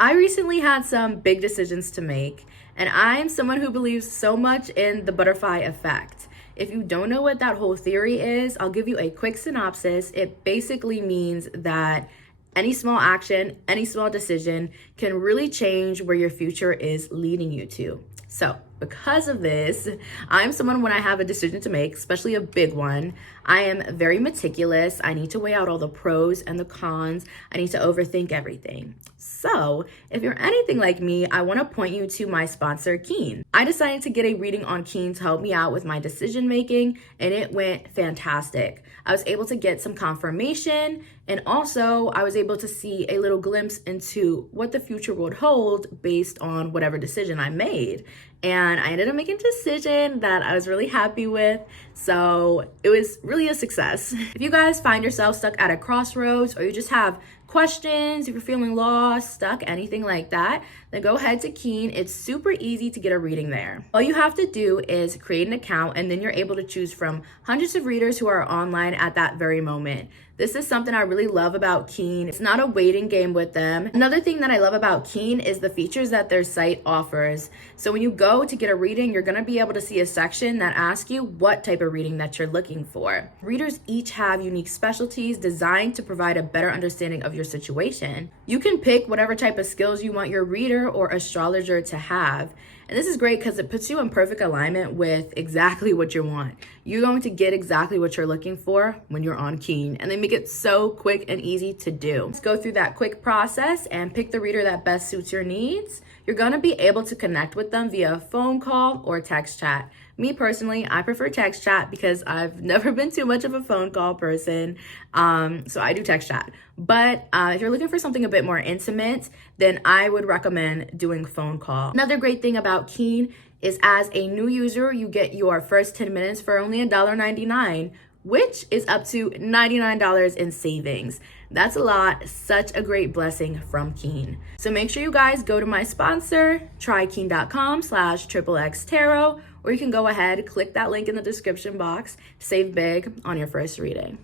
I recently had some big decisions to make, and I'm someone who believes so much in the butterfly effect. If you don't know what that whole theory is, I'll give you a quick synopsis. It basically means that any small action, any small decision can really change where your future is leading you to. So, because of this, I'm someone when I have a decision to make, especially a big one, I am very meticulous. I need to weigh out all the pros and the cons. I need to overthink everything. So, if you're anything like me, I want to point you to my sponsor, Keen. I decided to get a reading on Keen to help me out with my decision making, and it went fantastic. I was able to get some confirmation, and also I was able to see a little glimpse into what the future would hold based on whatever decision I made. And I ended up making a decision that I was really happy with. So it was really a success. If you guys find yourself stuck at a crossroads, or you just have questions, if you're feeling lost, stuck, anything like that, then go ahead to Keen. It's super easy to get a reading there. All you have to do is create an account, and then you're able to choose from hundreds of readers who are online at that very moment. This is something I really love about Keen. It's not a waiting game with them. Another thing that I love about Keen is the features that their site offers. So when you go to get a reading, you're gonna be able to see a section that asks you what type of reading that you're looking for. Readers each have unique specialties designed to provide a better understanding of your situation. You can pick whatever type of skills you want your reader or astrologer to have. And this is great because it puts you in perfect alignment with exactly what you want. You're going to get exactly what you're looking for when you're on Keen, and they make it so quick and easy to do. Let's go through that quick process and pick the reader that best suits your needs. You're going to be able to connect with them via phone call or text chat. Me personally, I prefer text chat because I've never been too much of a phone call person. So I do text chat. But if you're looking for something a bit more intimate, then I would recommend doing phone call. Another great thing about Keen is as a new user, you get your first 10 minutes for only $1.99, which is up to $99 in savings. That's a lot, such a great blessing from Keen. So make sure you guys go to my sponsor, trykeen.com/XXX or you can go ahead, click that link in the description box to save big on your first reading.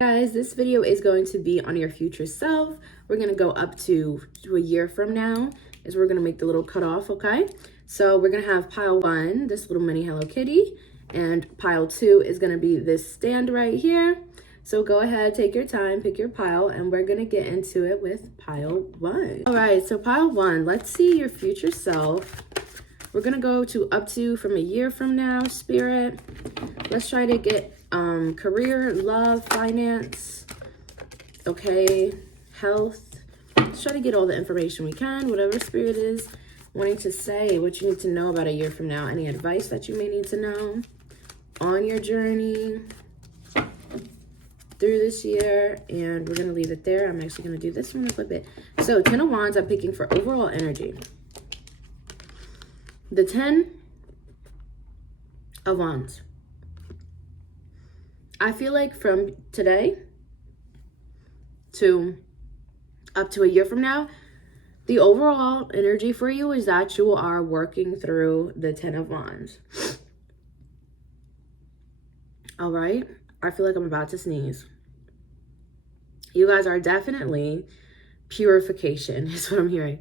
Guys, this video is going to be on your future self. We're gonna go up to a year from now is we're gonna make the little cutoff, okay? So we're gonna have pile 1, this little mini Hello Kitty, and pile 2 is gonna be this stand right here. So go ahead, take your time, pick your pile, and we're gonna get into it with pile 1. All right, so pile 1, let's see your future self. We're gonna go to up to from a year from now, Spirit. Let's try to get career, love, finance, okay, health. Let's try to get all the information we can, whatever Spirit is wanting to say, what you need to know about a year from now, any advice that you may need to know on your journey through this year. And we're gonna leave it there. I'm actually gonna do this one and flip it. So 10 of Wands, I'm picking for overall energy. The 10 of Wands. I feel like from today to up to a year from now, the overall energy for you is that you are working through the 10 of Wands. All right. I feel like I'm about to sneeze. You guys are definitely purification is what I'm hearing.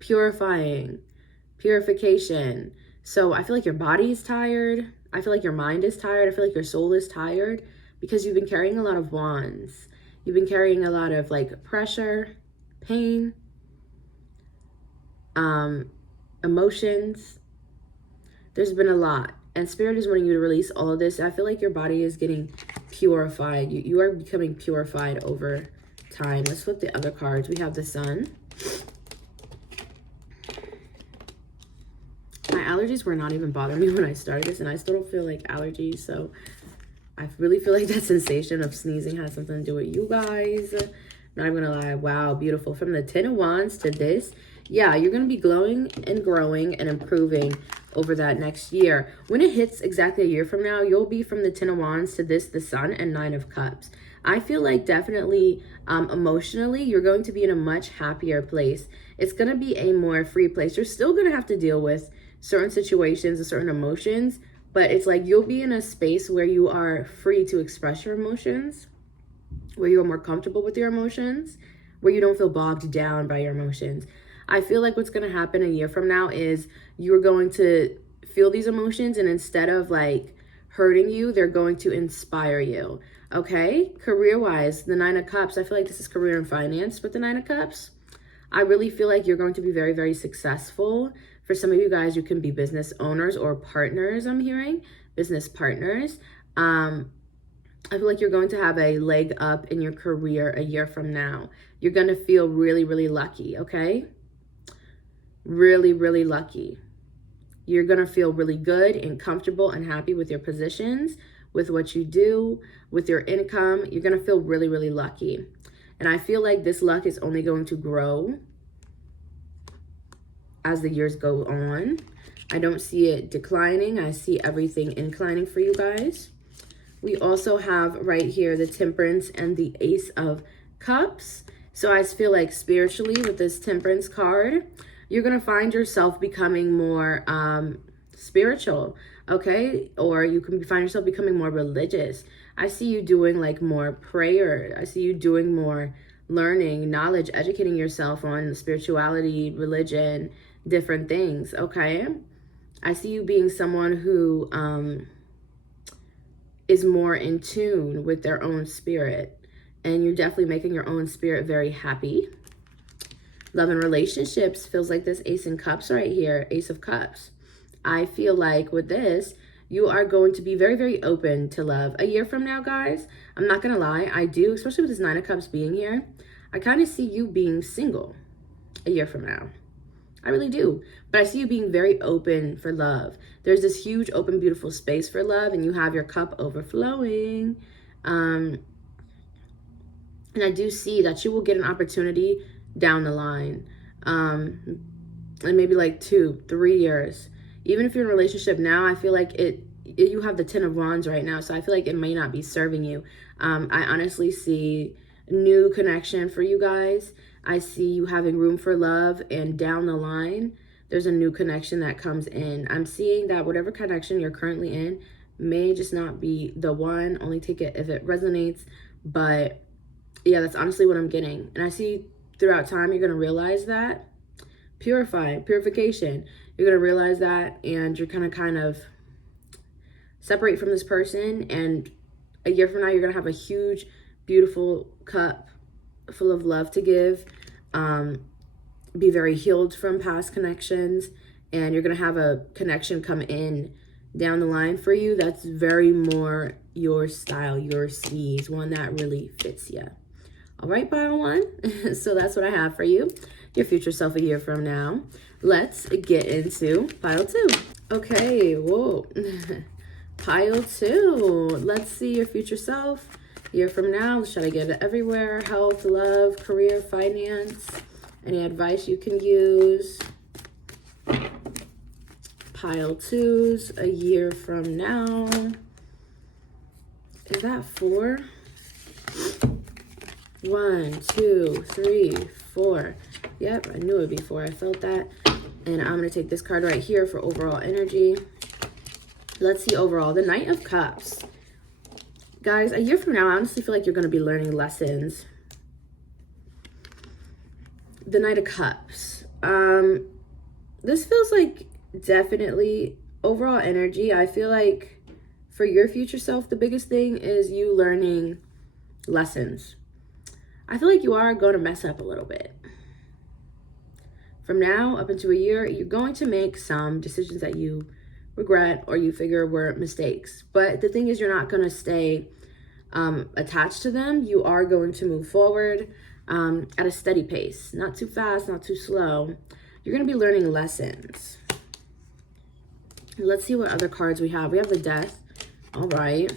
Purifying. Purification. So I feel like your body is tired. I feel like your mind is tired. I feel like your soul is tired because you've been carrying a lot of wands. You've been carrying a lot of like pressure, pain, emotions. There's been a lot. And Spirit is wanting you to release all of this. I feel like your body is getting purified. You are becoming purified over time. Let's flip the other cards. We have the Sun. My allergies were not even bothering me when I started this, and I still don't feel like allergies. So I really feel like that sensation of sneezing has something to do with you guys. Not even gonna lie. Wow, beautiful. From the 10 of Wands to this, yeah, you're gonna be glowing and growing and improving over that next year. When it hits exactly a year from now, you'll be from the 10 of Wands to this, the Sun, and 9 of Cups. I feel like definitely emotionally, you're going to be in a much happier place. It's gonna be a more free place. You're still gonna have to deal with certain situations and certain emotions, but it's like you'll be in a space where you are free to express your emotions, where you're more comfortable with your emotions, where you don't feel bogged down by your emotions. I feel like what's going to happen a year from now is you're going to feel these emotions, and instead of like hurting you, they're going to inspire you. Okay, career-wise, the Nine of Cups, I feel like this is career and finance, but the Nine of Cups, I really feel like you're going to be very, very successful. For some of you guys, you can be business owners or partners, I'm hearing, business partners. I feel like you're going to have a leg up in your career a year from now. You're going to feel really, really lucky, okay? Really, really lucky. You're going to feel really good and comfortable and happy with your positions, with what you do, with your income. You're going to feel really, really lucky. And I feel like this luck is only going to grow as the years go on. I don't see it declining. I see everything inclining for you guys. We also have right here the Temperance and the Ace of Cups. So I feel like spiritually with this Temperance card, you're going to find yourself becoming more spiritual, okay? Or you can find yourself becoming more religious. I see you doing like more prayer. I see you doing more learning, knowledge, educating yourself on spirituality, religion, different things, okay? I see you being someone who is more in tune with their own spirit, and you're definitely making your own spirit very happy. Love and relationships feels like this Ace of Cups right here, Ace of Cups. I feel like with this, you are going to be very, very open to love. A year from now, guys, I'm not going to lie, I do, especially with this Nine of Cups being here, I kind of see you being single a year from now. I really do. But I see you being very open for love. There's this huge, open, beautiful space for love, and you have your cup overflowing. And I do see that you will get an opportunity down the line. In maybe like 2-3 years. Even if you're in a relationship now, I feel like you have the Ten of Wands right now, so I feel like it may not be serving you. I honestly see new connection for you guys. I see you having room for love, and down the line, there's a new connection that comes in. I'm seeing that whatever connection you're currently in may just not be the one. Only take it if it resonates. But yeah, that's honestly what I'm getting. And I see throughout time, you're going to realize that. Purification. You're going to realize that, and you're going to kind of separate from this person. And a year from now, you're going to have a huge, beautiful cup full of love to give, be very healed from past connections, and you're going to have a connection come in down the line for you that's very more your style, your steez, one that really fits you. All right, pile one. So that's what I have for you, your future self a year from now. Let's get into pile two. Okay, whoa. Pile two. Let's see your future self year from now. Should I get it everywhere? Health, love, career, finance. Any advice you can use? Pile twos, a year from now. Is that 4? 1, 2, 3, 4. Yep, I knew it would be 4. I felt that. And I'm going to take this card right here for overall energy. Let's see overall. The Knight of Cups. Guys, a year from now, I honestly feel like you're going to be learning lessons. The Knight of Cups. This feels like definitely overall energy. I feel like for your future self, the biggest thing is you learning lessons. I feel like you are going to mess up a little bit. From now up into a year, you're going to make some decisions that you regret or you figure were mistakes. But the thing is, you're not going to stay attached to them. You are going to move forward at a steady pace. Not too fast, not too slow. You're going to be learning lessons. Let's see what other cards we have. We have the Death. All right.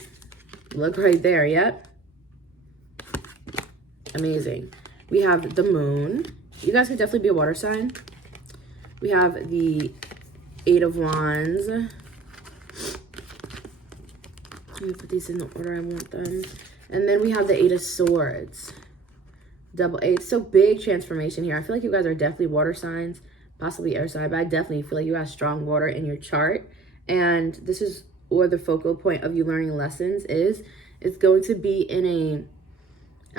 Look right there. Yep. Amazing. We have the Moon. You guys could definitely be a water sign. We have the 8 of Wands. Let me put these in the order I want them. And then we have the 8 of Swords. Double 8. So big transformation here. I feel like you guys are definitely water signs, possibly air sign, but I definitely feel like you have strong water in your chart. And this is where the focal point of you learning lessons is. It's going to be in a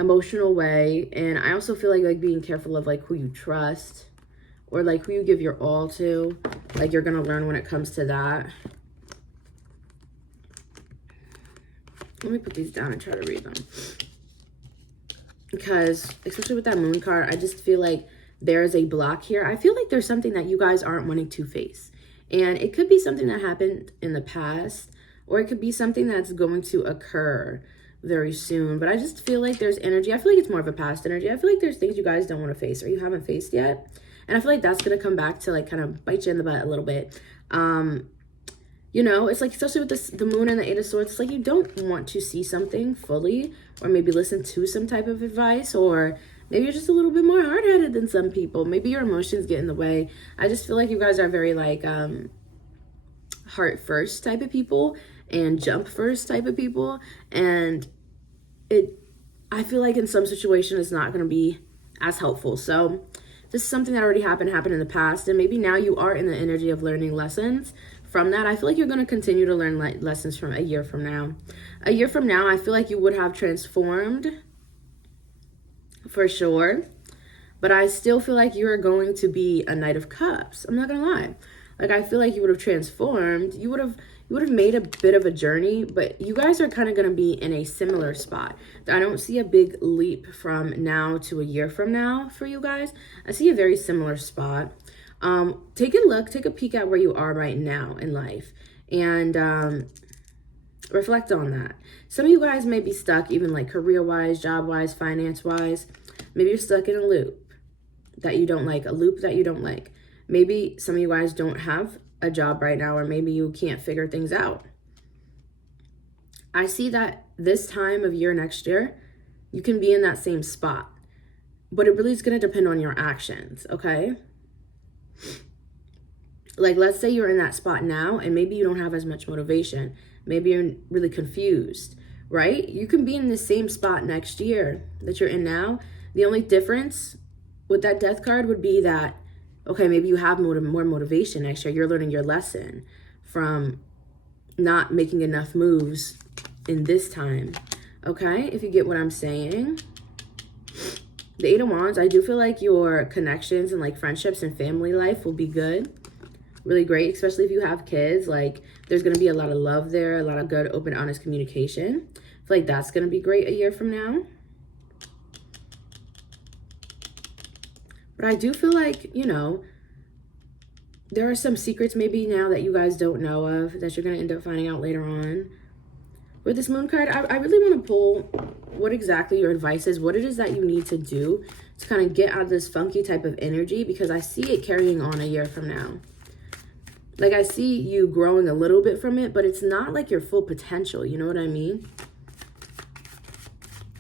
emotional way. And I also feel like being careful of like who you trust or like who you give your all to. Like you're going to learn when it comes to that. Let me put these down and try to read them. Because, especially with that moon card, I just feel like there's a block here. I feel like there's something that you guys aren't wanting to face. And it could be something that happened in the past, or it could be something that's going to occur very soon. But I just feel like there's energy. I feel like it's more of a past energy. I feel like there's things you guys don't want to face or you haven't faced yet. And I feel like that's going to come back to like kind of bite you in the butt a little bit. You know, it's like, especially with the moon and the 8 of swords, it's like you don't want to see something fully, or maybe listen to some type of advice, or maybe you're just a little bit more hard-headed than some people. Maybe your emotions get in the way. I just feel like you guys are very like heart first type of people and jump first type of people. And I feel like in some situation it's not going to be as helpful. So this is something that already happened in the past, and maybe now you are in the energy of learning lessons from that. I feel like you're going to continue to learn lessons from a year from now. A year from now, I feel like you would have transformed for sure, but I still feel like you're going to be a Knight of Cups. I'm not going to lie. Like, I feel like you would have transformed. You would have made a bit of a journey, but you guys are kind of going to be in a similar spot. I don't see a big leap from now to a year from now for you guys. I see a very similar spot. Take a peek at where you are right now in life, and reflect on that. Some of you guys may be stuck even like career-wise, job-wise, finance-wise. Maybe you're stuck in a loop that you don't like, Maybe some of you guys don't have a job right now, or maybe you can't figure things out. I see that this time of year next year, you can be in that same spot, but it really is going to depend on your actions, okay? Like, let's say you're in that spot now and maybe you don't have as much motivation. Maybe you're really confused, right? You can be in the same spot next year that you're in now. The only difference with that death card would be that, okay, maybe you have more motivation next year. You're learning your lesson from not making enough moves in this time, okay? If you get what I'm saying. The 8 of Wands, I do feel like your connections and like friendships and family life will be good. Really great, especially if you have kids. Like, there's going to be a lot of love there, a lot of good, open, honest communication. I feel like that's going to be great a year from now. But I do feel like, you know, there are some secrets maybe now that you guys don't know of that you're going to end up finding out later on. With this moon card, I really want to pull what exactly your advice is, what it is that you need to do to kind of get out of this funky type of energy, because I see it carrying on a year from now. Like, I see you growing a little bit from it, but it's not like your full potential. You know what I mean?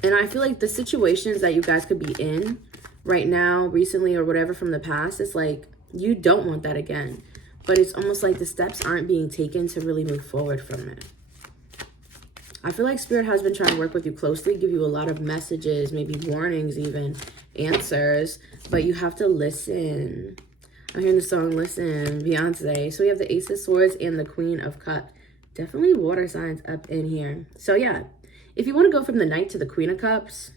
And I feel like the situations that you guys could be in right now, recently, or whatever from the past, it's like you don't want that again. But it's almost like the steps aren't being taken to really move forward from it. I feel like Spirit has been trying to work with you closely, give you a lot of messages, maybe warnings even, answers, but you have to listen. I'm hearing the song Listen, Beyonce. So we have the Ace of Swords and the Queen of Cups. Definitely water signs up in here. So yeah, if you want to go from the Knight to the Queen of Cups,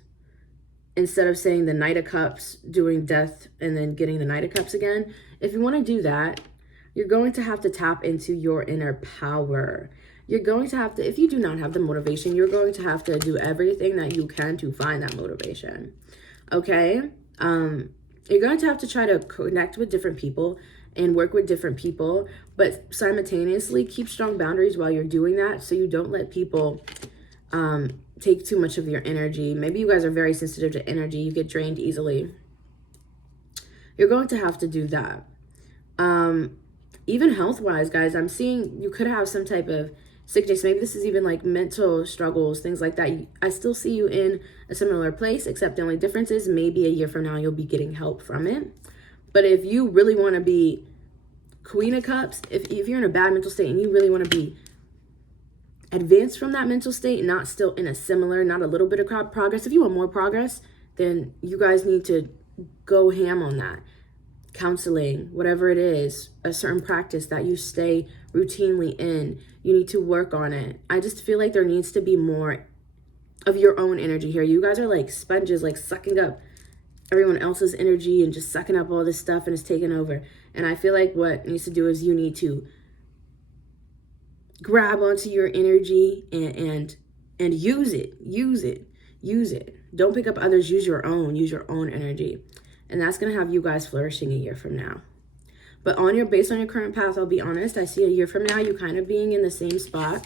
instead of saying the Knight of Cups, doing death, and then getting the Knight of Cups again, if you want to do that, you're going to have to tap into your inner power. You're going to have to, if you do not have the motivation, you're going to have to do everything that you can to find that motivation. Okay? You're going to have to try to connect with different people and work with different people, but simultaneously keep strong boundaries while you're doing that, so you don't let people take too much of your energy. Maybe you guys are very sensitive to energy. You get drained easily. You're going to have to do that. Even health-wise, guys, I'm seeing you could have some type of sickness. Maybe this is even like mental struggles, things like that. I still see you in a similar place, except the only difference is maybe a year from now you'll be getting help from it. But if you really want to be Queen of Cups, if you're in a bad mental state and you really want to be advanced from that mental state, not still in a similar, not a little bit of progress, if you want more progress, then you guys need to go ham on that. Counseling, whatever it is, a certain practice that you stay routinely in, you need to work on it. I just feel like there needs to be more of your own energy here. You guys are like sponges, like sucking up everyone else's energy and just sucking up all this stuff and it's taking over. And I feel like what needs to do is you need to grab onto your energy and use it. Don't pick up others. Use your own energy, and that's gonna have you guys flourishing a year from now. But based on your current path, I'll be honest, I see a year from now you kind of being in the same spot.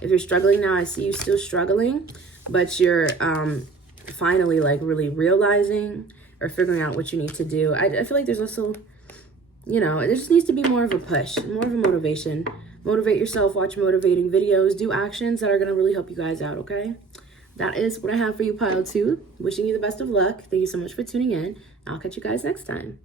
If you're struggling now, I see you still struggling, but you're finally like really realizing or figuring out what you need to do. I feel like there's also, there just needs to be more of a push, more of a motivation. Motivate yourself, watch motivating videos, do actions that are going to really help you guys out, okay? That is what I have for you, pile 2. Wishing you the best of luck. Thank you so much for tuning in. I'll catch you guys next time.